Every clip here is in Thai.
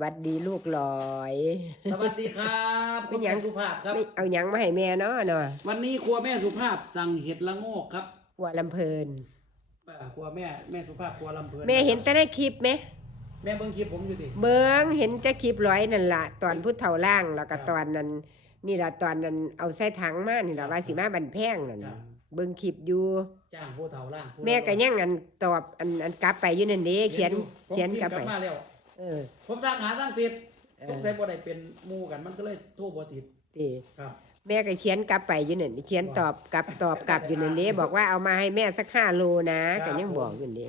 วัสดีลูกหลอยสวัสดีครับเป็คุนณหยัแม่งสุภาพครับ ไม่เอาหยังมาให้แม่เนาะเนาะวันนี้ครัวแม่สุภาพสั่งเห็ดละโงกครับหัวลำเพลิน อ่าครัวแม่แม่สุภาพครัวลำเพลินแม่เห็นแต่ในคลิปไหม แม่เบิ่งคลิปผมอยู่ดิ เบิ้งเห็นจะคลิปร้อยนั่นล่ะตอนพุทธเฒ่าล่างแล้วก็ครับตอนนั้น นี่ล่ะตอนนั้นเอาใส่ถังมานี่ล่ะว่าสิมาบันแพงนั่นครับ เบิ่งคลิปอยู่ จ้างผู้เฒ่าล่างผู้แม่ก็ยังอันตอบอันอันกลับไปอยู่นั่นเด้เขียนผมเขียนกลับพิไปมพ์มาแล้ว เออ ผมสร้างหาสร้างเสร็จเออต้องใช้บ่ได้เป็นหมู่กันมันก็เลยโทรบ่ติดดีครับ แม่ก็เขียนกลับไปอยู่นั่นเขียนตอบกลับตอบกลับอยู่นั่นเด้บอกว่าเอามาให้แม่สักห้าโลนะครับก็ยังบอกอยู่นี่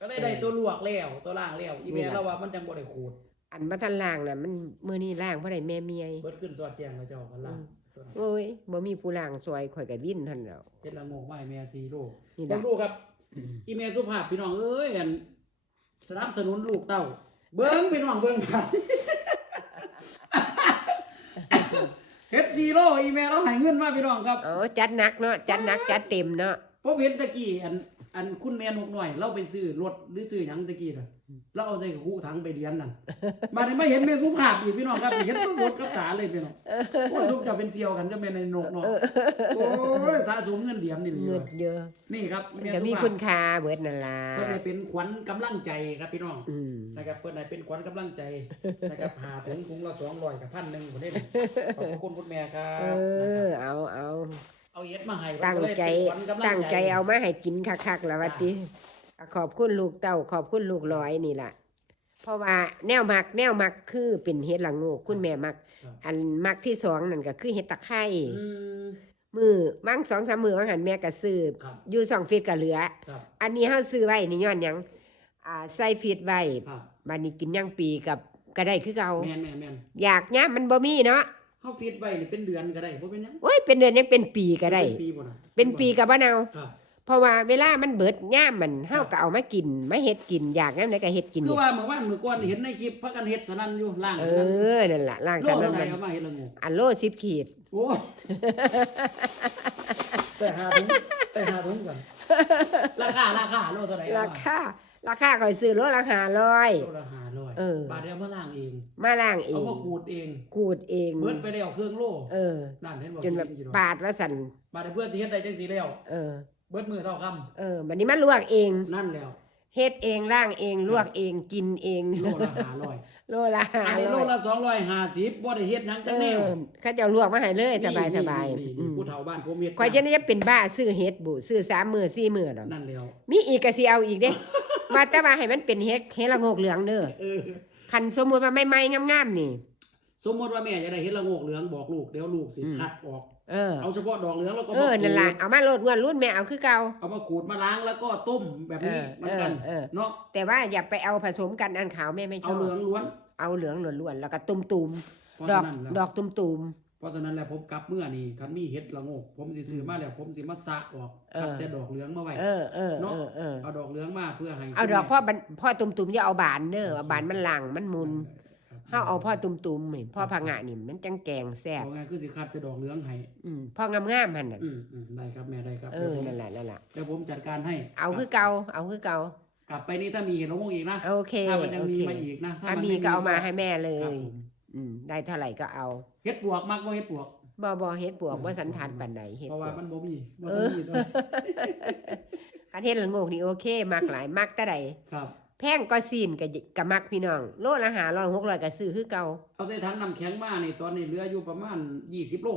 ก็เลยได้ตัวลวกแล้วตัวล่างแล้วอีนี่แม่ล่ะ เราว่ามันจังบ่ได้ขูดอันมาทันล่างน่ะมันมื้อนี้ล่างเพราะได้แม่เมีย เบิดขึ้นสอดแจ้งแล้วเจ้ากันล่างตัวนั้นโอ้ยบ่มีผู้ล่างซอยข่อยก็วิ่นท่านแล้วเห็ดละโงกมาให้แม่4โลนี่ผล่ะ มรู้ครับ อีเมลสุภาพพี่น้องเอ้ยอันสนับสนุนลูกเต้า เบิ้งพี่น้องเบิ้งครับเฮ็ดซีโร่อีเมลเราให้เงินมาพี่น้องครับเออจัดหนักเนาะจัดหนักจัดเต็มเนาะ ผมเห็นตะกี้อันอันคุณแม่นกหน่อย เราไปซื้อรถหรือซื้อหยังตะกี้น่ะ เราเอาใส่กระคู่ถังไปเรียนนั่นมาได้มาเห็นแม่สุภาพอีกพี่น้องครับเห็นสดๆกับตาเลยพี่น้องโอ้ยสุภจะเป็นเซียวกันจะแม่ในนกเนาะโอ้ยสะสมเงินเหรียญนี่เงิเลยนเยอะนี่ครับอีมันเมลก็สุมีภาพคุณค่าเบิดนั่นล่ะเพื่อให้เป็นขวัญกำลังใจครับพี่น้องอืมนะครับเพื่อนให้เป็นขวัญกำลังใจนะครับหาถุงถุงละสองร้อยกับพันหนึ่งผมได้ขอบพระคุณคุณแม่ครัเอบอเอาเอาเอาเฮ็ดมาให้ตั้งใจก็เลยเป็นขวัญกำลัตั้งใจเอามาให้กินคักๆแล้วว่าติ ขอบคุณลูกเต้าขอบคุณลูกร้อยนี่ล่ะเพราะว่าแนวมักแนวมักคือเป็นเฮ็ดละโงกคุณแม่มัก อันมักที่สองนั่นก็คือเฮ็ดตะไคร้อืมมือมั่งสองสามมือว่างหันแม่ก็ซื้อครับอยู่สองฟีดก็เหลือครับอันนี้เฮาซื้อไว้นี่ย้อนหยังอ่าใส่ฟีดไว้ครับบัดนี้กินยังปีกับก็ได้คือเก่าแม่นแม่นแม่นอยากยามมันบ่มีเนาะเขาฟีดไว้นี่เป็นเดือนก็ได้บ่เป็นหยังโอ้ยเป็นเดือนยังเป็นปีก็ได้ เป็นปีบ่น่ะเป็นปีก็บ่เนาครับ เพราะว่าเวลามันเบิดย่ามมันเฮาก็เอามากินมาเฮ็ดกินอยากยามใดก็เฮ็ดกินคือนี่ว่าเมื่อวานเมื่อก่อนเห็นในคลิปพากันเฮ็ดสนั่นอยู่ล่างเอสนั่นอนั่นล่ะล่างโลจากนั้เท่านไหร่มันเอามาเฮ็ดละงูอันโล10ขีดโอ้ยแต่หาถุงแต่หาถุงสั่นราคาราคาโลเท่าไหร่ราคาราคาข่อยซื้อโลละ500โลละห้าร้อยเออบาทเดียวมาล่างเองมาล้างเอเอางมาขูดเองขูดเองเบิดไปแล้วเครื่องโลเออนั่นเห็นบ่จนแบบกินอยู่ปาดว่าสั่นบาดเพื่อสิเฮ็ดได้จังสีแล้วเออ เบิดมือเท่าคเออบัดนี้มันลวกเองำนั่นแล้วเฮ็ดเองล้างเองลวกเองกินเองโลละห้าร้อยโลละห้าอันนี้โลร้อยละสองร้อยห้าสิบบ่ได้เฮ็ดหยังเอจังแนวอเขาเจะลวกมาให้เลยสบายนี่สบายนี่อืนี่มผู้เฒ่าบ้านผมเฮ็ดข่อยจะนี่จะเป็นบ้าซื้อเฮ็ดบุซื้อสามมือสี่มือดอกนั่นแล้วมีอีกก็สิเอาอีกเด้ ว่าแต่ว่าให้มันเป็นเฮ็ดเฮ็ดละโงกเหลืองเด้อเออ คันสมมุติว่าไม่ๆงามๆนี่ สมมติว่าแม่จะได้เฮ็ดละโงกเหลืองบอกลูกเดี๋ยวลูกสิอืม คัดออก เออ เอาเฉพาะดอกเหลืองแล้วก็เออ มาขูดนั่นล่ะเอามาโลดอ้วนรุ่นแม่เอาคือเก่า เอามาขูดมาล้างแล้วก็ต้มแบบนี้เออเหมือนกันเออเออ เนาะแต่ว่าอย่าไปเอาผสมกันอันขาวแม่ไม่ชเอาอบ เหลืองล้วนเอาเหลืองล้วนๆแล้วก็ตุ่มเพราะๆดอกฉะนั้นแล้ว ดอกตุ่ม เพราะฉะนั้นแล้วผมกลับเมื่อนี่คันมีเฮ็ดละโงกผมสิซื้อมาแล้วผมสิมาสะออกเออ คัดแต่ดอกเหลืองมาไว้ ๆเออเออเออเออเอาดอกเหลืองมาเพื่อให้เอาดอกพ่อบันพ่อตุ่มๆอย่าเอาบานเด้อเอาบานมันหลังมันมุนครับ เฮาเอาพ่อตุ่มๆนี่พ่อผงะนี่มันจังแกงแซ่บเอาไงคือสิคัดแต่ดอกเหลืองให้อืมพ่องามๆหั่นน่ะอืมอืมได้ครับแม่ได้ครับเออนั่นแหละนั่นแหละเดี๋ยวผมจัดการให้เอาคือเก่าเอาคือเก่ากลับไปนี่ถ้ามีเห็ดละโงกอีกนะโอเคถ้ามันยังโอมีเคมาอีกนะถ้ามันมีไก็เอามาให้แม่เลครับยผมอืมได้เท่าไหร่ก็เอาเฮ็ดปวกมักบ่เฮ็ดปวกบ่บ่เฮ็ดปวกบ่สันทานปานใดเฮ็ดเพราะปวว่ากมันบ่มีบ่เอต้อองมีตัวคันเฮ็ดละโงกนี่โอเคมักหลายมักแต่ใดครับ แพงก็ซีนก็ก็มักพี่น้อง โลละ500 600ก็ซื้อคือเก่าเอาใส่ถังน้ำแข็งมานี่ตอนนี้เหลืออยู่ประมาณ20โล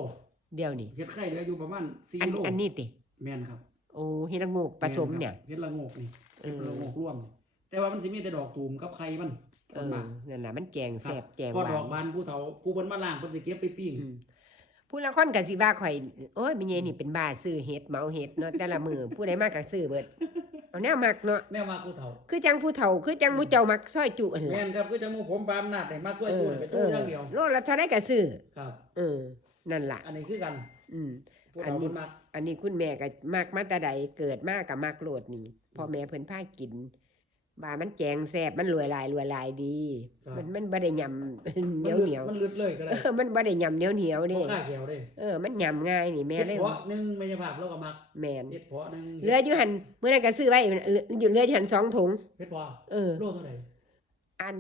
เดี๋ยวนี้เฮ็ดไข่เหลืออยู่ประมาณอัน4โลอันนี้ติแม่นครับ โอ้เฮ็ดละโงกผสมเนี่ยเฮ็ดละโงกนี่เอเฮ็ดอละโงกร่วม แต่ว่ามันสิมีแต่ดอกตูมกับไข่มันเอส่วนอมากนั่นน่ะมันแกงครัแซ่บบแกงพอหวาดอนกบานผู้เฒ่าผู้เพิ่นมาล้างเพิ่นสิเก็บไปปิ้งอืมผู้ละคนก็สิว่าข่อยโอ้ยมีเงนี่เป็นบ้าซื้อเฮ็ดเหมาเฮ็ดเนาะแต่ละมือผู้ใดมาก็ซื้อเบิด เอาแนวมักเนาะแน่ว่าผู้เฒ่าคือจังผู้เฒ่าคือจังผู้เจ้ามักซอยจุอันแหแม่ละนครับคือจังหมู่ผมปามนาดได้มาช่วยตู้นี่ไปตู้อย่างเดียวโลละเท่าไดก็ซื้อครับ เออนั่นล่ะ อันนี้คือกันอืม ผู้อันเฒ่านี้เพิ่นมักอันนี้คุณแม่ก็มักมาแต่ใดเกิดมากับมักโลดนี่พ่อแม่เพิ่นพากิน บามันแจงแซ่บมันรวยหลายรวยหลายดีมันมันบ่ได้ยำ เหนียวเหนียวมันลึดเลยก็ได้เออมันบ่ได้ยำเหนียวเหนียวบ่เด้ค่าแขวเด้เออมันยำง่ายนี่แม่เฮ็ดเลยเพาะหนึงไม่ใช่ภาพแล้วก็มักแม่นเฮ็ดเพาะหนึงเหลืออยู่หันมื้อนั้นก็ซื้อไว้เหลืออยู่เหลืออยู่หันสองถุงเฮ็ดเพาะเออ โลเท่าไหร่ อัน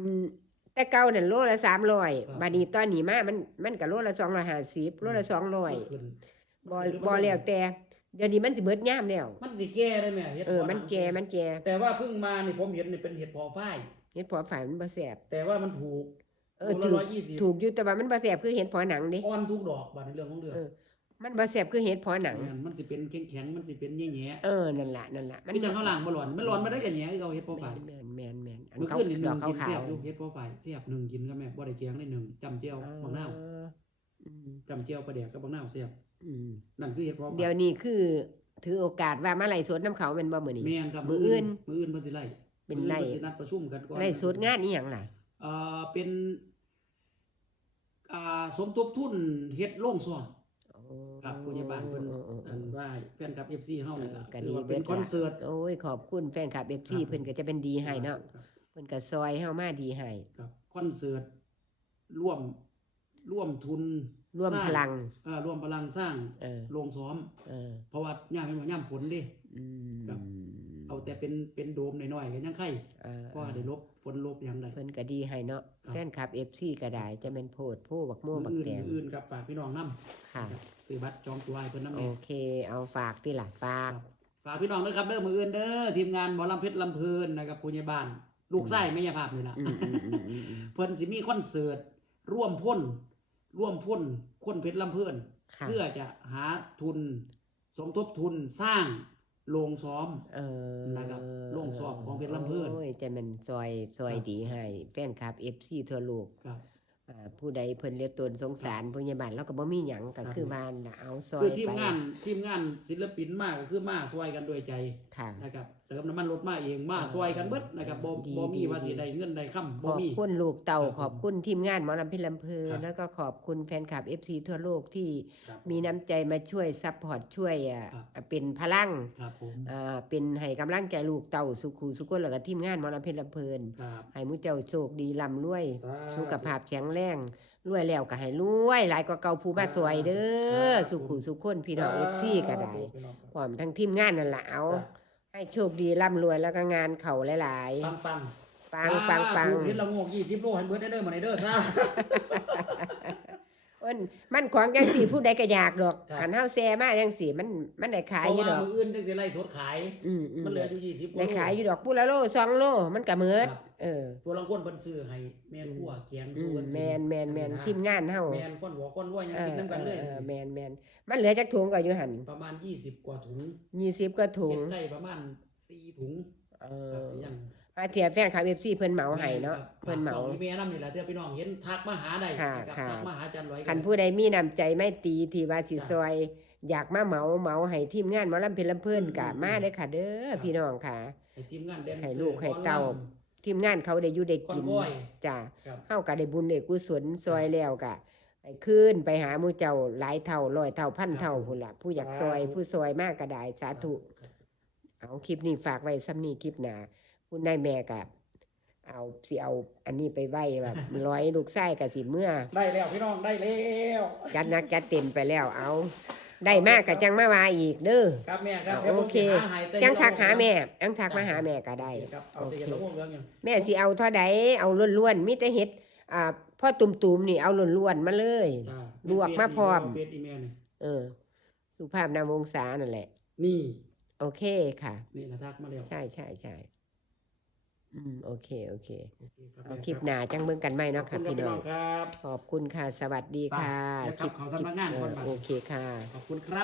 แต่เก่านั่นโลละสามร้อยครับบัดนี้ตอนนี้มามันมันก็โลละสองร้อยห้าสิบโลละสองร้อยขึ้นบ่บ่แล้วแต่ เดี๋ยวนี้มันสิเบิดย่ามแล้วมันสิแก่ได้ไหมเฮ็ดเออพหมันแก่มันแก่แต่ว่าเพิ่งมานี่ผมเห็นนี่เป็นเห็ดพอฝ้ายเฮ็ดพอฝ่ายมันบ่แซ่บแต่ว่ามันถูกเออโลถูละกร้อยยี่สิบถูกอยู่แต่ว่ามันบ่แซ่บคือเห็ดพอหนังเด้อ่อนทุกดอกบาดในเรื่องของเรื่องเออมันบ่แซ่บคือเห็ดพอหนังแม่นมันสิเป็นแข็งๆมันสิเป็นแย่เออนั่นล่ะนั่นล่ะๆพี่จังข้างล่างบ่ร้อนมันร้อนมาได้กันแย่คือเขาเฮ็ดพอฝ้ายแม่นแม่นแม่นอันเมื่อเขาคืนนี่หดนึ่อกงขากินเสียวบๆอยู่เฮ็ดพอฝ้ายเสียบหนึ่งกินก็แม่บ่ได้แกงได้หนึ่งจำเจียวบักนาวเอออืมจำเจียวปลาแดกกับบักนาวเสียบอืม นั่นคือเฮ็ดพอฝ้ายเดี๋ยวนี้คือ ถือโอกาสว่ามาไล่สดน้ำเขาแม่นบ่มื้อนี้แม่นครับมื้ออื่นมื้ออื่นเพิ่นสิไล่เป็นมื้อไล่อื่นเพิ่นสินัดประชุมกันก่อนไล่สดงานอีหยังล่ะเอ่อเป็นอ่าสมทบทุนเฮ็ดโรงซ่อมครับผู้ใหญ่บ้านเพิ่นโอ้โอ้อันว่าแฟนคลับ FC เฮานี่ล่ะก็คือดีว่าเบิเป็ดนคอนเสิร์ตโอ้ยขอบคุณแฟนคลับ FC ครับเพิ่นก็จะเป็นดีให้เนาะครับเพิ่นก็ซอยเฮามาดีให้ครับคอนเสิร์ตร่วมร่วมทุน ร่วมสร้าพลัง เอ่อร่วมพลังสร้างเออ โรงซ้อม เออ เพราะว่าย่ามเป็นว่าย่ามฝนดิ อืมครับ เอาแต่เป็นเป็นโดมน้อยๆก็ยังไข่เออก็ได้ลบฝนลบอย่างใดเพิ่นก็ดีให้เนาะครับ แฟนคลับ FC ก็ได้จะเป็นโพดโพบักโม่บักอื่นแตงอื่นกับฝากพี่น้องนํค่ะซื้อบัตรจองตัวให้เพิ่นนำโอแน่เค เอาฝากติล่ะฝากฝากพี่น้องด้วยครับเด้อมืออื่นเด้อทีมงานหมอลำเพชรลำเพลินนะครับผู้ใหญ่บ้าน ลูกไส้ไม่ยาภาพนี่ล่ะ อืมอืมอืมอืมอืม เพิ่นสิมีคอนเสิร์ตร่วมพ่น ร่วมพ่นคนเพชรลำเพลินค่ะเพื่อจะหาทุน สมทบทุนสร้างโรงซ้อมเออนะครับโรงสอบของเพชรลำเพิ่นโอ้ยจะแมันซอยซอยครับดีให้แฟนคลับ FC ทั่วโลกครับอ่าผู้ใดเพิ่นเรียกตนสงสารผู้ใหญ่บ้านเราก็บ่มีหยังก็ครับคือบ้านน่ะเอาซอคืยอทีมไปงานทีมงานศิลปินมากก็คือมาซอยกันด้วยใจค่ะนะครับเติมน้ำมันรถมาเองมาซอยกันเบิดนะครับบ่ดีบ่มีดีว่าสิดี ได้เงินได้ค่ำขบ่อบมี คุณลูกเต่าครับผมขอบคุณทีมงานหมอลำพิลำเพลินครับแล้วก็ขอบคุณแฟนคลับ FC ทั่วโลกที่ครับมีน้ำใจมาช่วยซัพพอร์ตช่วยอะครับ เป็นพลังครับผมอ่าเป็นให้กำลังใจลูกเต่าสุขูสุขคนแล้วก็ทีมงานหมอลำพิลำเพลินครับ ให้มุเจ้าโชคดีร่ำรวย สาธุสุขภาพแข็งแรงรวยแล้วก็ให้รวยหลายกว่าเก่าผู้มาสวยเด้อครับ สุขุสุขคนพี่น้อง FC ก็ได้พี่น้องครับพร้อมทั้งทีมงานนั่นล่ะเอา ให้โชคดีร่ำรวยแล้วก็งานเข่าหลายปังปังๆ ปังปังปัง สาธุเห็นละโงก20โลให้เบิดได้เด้อมาได้เด้อซะ มันมันของจังสี่ผู้ใดก็อยากดอกครับขันเฮาแซ่มาจังสี่มันมันได้ขายเพราะอยู่ว่าดอกมื้ออื่นจังสิไล่สดขาย อืมอืมมันเหลืออยู่20กว่าได้โลขายอยู่ดอกผู้ละโลสองโลมันก็เหมือดครับเออตัวลังคนเพิ่นซื้อให้แม่ครัวแกงอืสู้มกันกิแมนแมนแมนทีมงานเฮาแม่นคนหัวคนรวยยังเอกินอนํกันเลยเออแมนแมนมันเหลือจักถุงก็อยู่หั่นประมาณ20กว่าถุง20ก็ถุงเฮ็ดไข่ประมาณ4ถุงเอครับอยัง มาเทียบแฟนคลับ FC เพิ่นเหมาให้เนาะเพิ่นเหมาสองอีเมลนำนี่แหละเด้อพี่น้องเห็นทักมาหาได้ค่ะนรับค่ะทักมาหาอาจารย์ร้อยคันผู้ใดมีน้ำใจไม่ตรีที่ว่าสิซอย อยากมาเหมาเหมาให้ทีมงานหมอลำเพลินลำเพิ่นกะมาได้อค่ะ เด้อพี่น้องค่ะให้ทีมงานแดนเซอร์ให้ลูกให้เต้าหมอลทีมงานเขาได้อยู่ได้ำกินคอนวอยจ้ะครับเฮาก็ได้บุญได้กุศลซอยแล้วกะไปขึ้นไปหาหมู่เจ้าหลายเท่าร้อยเท่าพันเท่าพุ่นล่ะผู้อยากซอยผู้ซอยมากก็ได้สาธุครับเอาคลิปนี้ฝากไว้ซ้ำนี้คลิปหน้า คุณนายแม่กะเอาสิเอาอันนี้ไปไว้แบบร้อยลูกไส้กับสิเมื่อ ได้แล้วพี่น้องได้แล้วจัดหนักจัดเต็มไปแล้ว เอาได้มากกับจังมาว่าอีกเด้อ ครับแม่ครับเอาดี๋ยวผมโอเค สิหาให้แต่จังทักหาแม่เห็ดจังทักมาหาแม่ก็ได้ ครับเอาโอแต่เคเห็ดละโงกเหลืองอย่างแม่สิเอาเท่าใดเอาล้วนๆมีแต่เฮ็ดอ่าพ่อตุ่มๆนี่เอาล้วนๆมาเลยจ้าลวกมาพร้อม เฟซอีเมลนี่เออ สุภาพนามวงศานั่นแหละ นี่โอเคค่ะ นี่นะทักมาแล้ว ใช่ใช่ใช่ อืมโอเค โอเคโอเครับเอาคลิปหน้าจังเบิ่งกันใหม่เนาะค่ะขอบพี่ณน้องครับขอบคุณค่ะ สวัสดีค่ะไปเดี๋ยวกลับเข้าสำนักงานก่อนเออบัดโอเคค่ะ ขอบคุณครับ